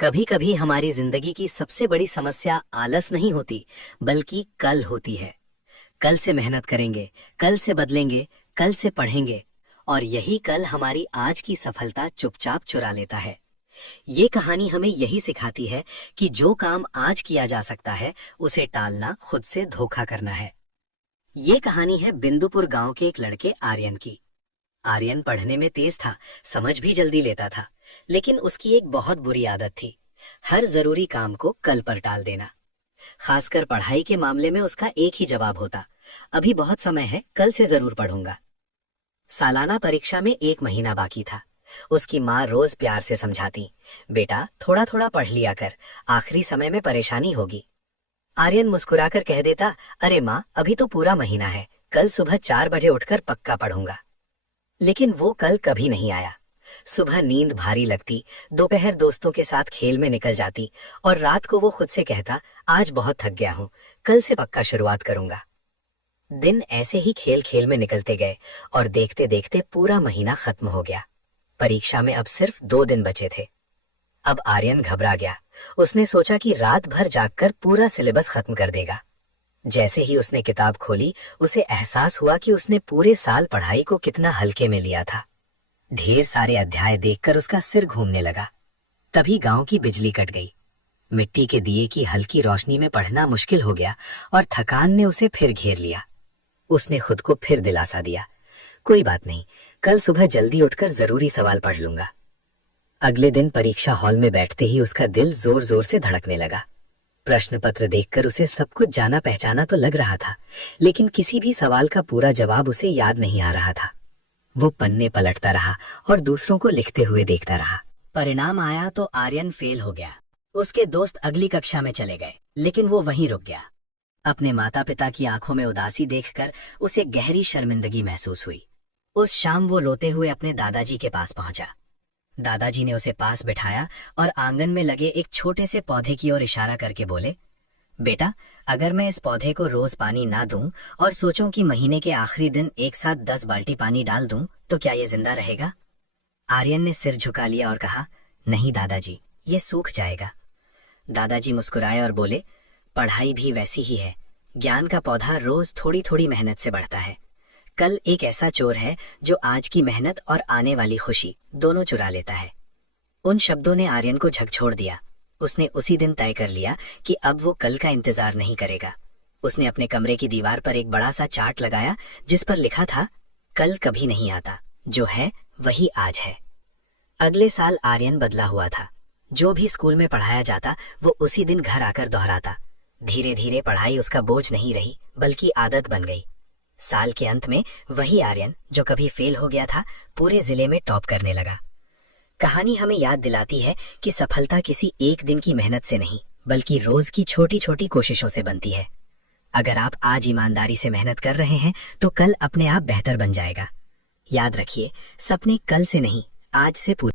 कभी कभी हमारी जिंदगी की सबसे बड़ी समस्या आलस नहीं होती, बल्कि कल होती है। कल से मेहनत करेंगे, कल से बदलेंगे, कल से पढ़ेंगे, और यही कल हमारी आज की सफलता चुपचाप चुरा लेता है। ये कहानी हमें यही सिखाती है कि जो काम आज किया जा सकता है, उसे टालना खुद से धोखा करना है। ये कहानी है बिंदुपुर गांव के एक लड़के आर्यन की। आर्यन पढ़ने में तेज था, समझ भी जल्दी लेता था, लेकिन उसकी एक बहुत बुरी आदत थी, हर जरूरी काम को कल पर टाल देना। खासकर पढ़ाई के मामले में उसका एक ही जवाब होता, अभी बहुत समय है, कल से जरूर पढ़ूंगा। सालाना परीक्षा में 1 महीना बाकी था। उसकी माँ रोज प्यार से समझाती, बेटा थोड़ा थोड़ा पढ़ लिया कर, आखिरी समय में परेशानी होगी। आर्यन मुस्कुराकर कह देता, अरे माँ, अभी तो पूरा महीना है, कल सुबह 4 बजे उठकर पक्का पढ़ूंगा। लेकिन वो कल कभी नहीं आया। सुबह नींद भारी लगती, दोपहर दोस्तों के साथ खेल में निकल जाती, और रात को वो खुद से कहता, आज बहुत थक गया हूँ, कल से पक्का शुरुआत करूंगा। दिन ऐसे ही खेल खेल में निकलते गए, और देखते देखते पूरा महीना खत्म हो गया। परीक्षा में अब सिर्फ 2 दिन बचे थे। अब आर्यन घबरा गया। उसने सोचा कि रात भर जागकर पूरा सिलेबस खत्म कर देगा। जैसे ही उसने किताब खोली, उसे एहसास हुआ कि उसने पूरे साल पढ़ाई को कितना हल्के में लिया था। ढेर सारे अध्याय देखकर उसका सिर घूमने लगा। तभी गांव की बिजली कट गई। मिट्टी के दिए की हल्की रोशनी में पढ़ना मुश्किल हो गया, और थकान ने उसे फिर घेर लिया। उसने खुद को फिर दिलासा दिया, कोई बात नहीं, कल सुबह जल्दी उठकर जरूरी सवाल पढ़ लूंगा। अगले दिन परीक्षा हॉल में बैठते ही उसका दिल जोर जोर से धड़कने लगा। प्रश्न पत्र देखकर उसे सब कुछ जाना पहचाना तो लग रहा था, लेकिन किसी भी सवाल का पूरा जवाब उसे याद नहीं आ रहा था। वो पन्ने पलटता रहा और दूसरों को लिखते हुए देखता रहा। परिणाम आया तो आर्यन फेल हो गया। उसके दोस्त अगली कक्षा में चले गए, लेकिन वो वहीं रुक गया। अपने माता पिता की आंखों में उदासी देखकर उसे गहरी शर्मिंदगी महसूस हुई। उस शाम वो रोते हुए अपने दादाजी के पास पहुंचा। दादाजी ने उसे पास बिठाया और आंगन में लगे एक छोटे से पौधे की ओर इशारा करके बोले, बेटा, अगर मैं इस पौधे को रोज पानी ना दूं और सोचूं कि महीने के आखिरी दिन एक साथ 10 बाल्टी पानी डाल दूं, तो क्या ये जिंदा रहेगा? आर्यन ने सिर झुका लिया और कहा, नहीं दादाजी, ये सूख जाएगा। दादाजी मुस्कुराए और बोले, पढ़ाई भी वैसी ही है, ज्ञान का पौधा रोज थोड़ी थोड़ी मेहनत से बढ़ता है। कल एक ऐसा चोर है जो आज की मेहनत और आने वाली खुशी दोनों चुरा लेता है। उन शब्दों ने आर्यन को झकझोर दिया। उसने उसी दिन तय कर लिया कि अब वो कल का इंतजार नहीं करेगा। उसने अपने कमरे की दीवार पर एक बड़ा सा चार्ट लगाया, जिस पर लिखा था, कल कभी नहीं आता, जो है वही आज है। अगले साल आर्यन बदला हुआ था। जो भी स्कूल में पढ़ाया जाता, वो उसी दिन घर आकर दोहराता। धीरे धीरे पढ़ाई उसका बोझ नहीं रही, बल्कि आदत बन गई। साल के अंत में वही आर्यन जो कभी फेल हो गया था, पूरे जिले में टॉप करने लगा। कहानी हमें याद दिलाती है कि सफलता किसी एक दिन की मेहनत से नहीं, बल्कि रोज की छोटी छोटी कोशिशों से बनती है। अगर आप आज ईमानदारी से मेहनत कर रहे हैं, तो कल अपने आप बेहतर बन जाएगा। याद रखिए, सपने कल से नहीं, आज से पूरे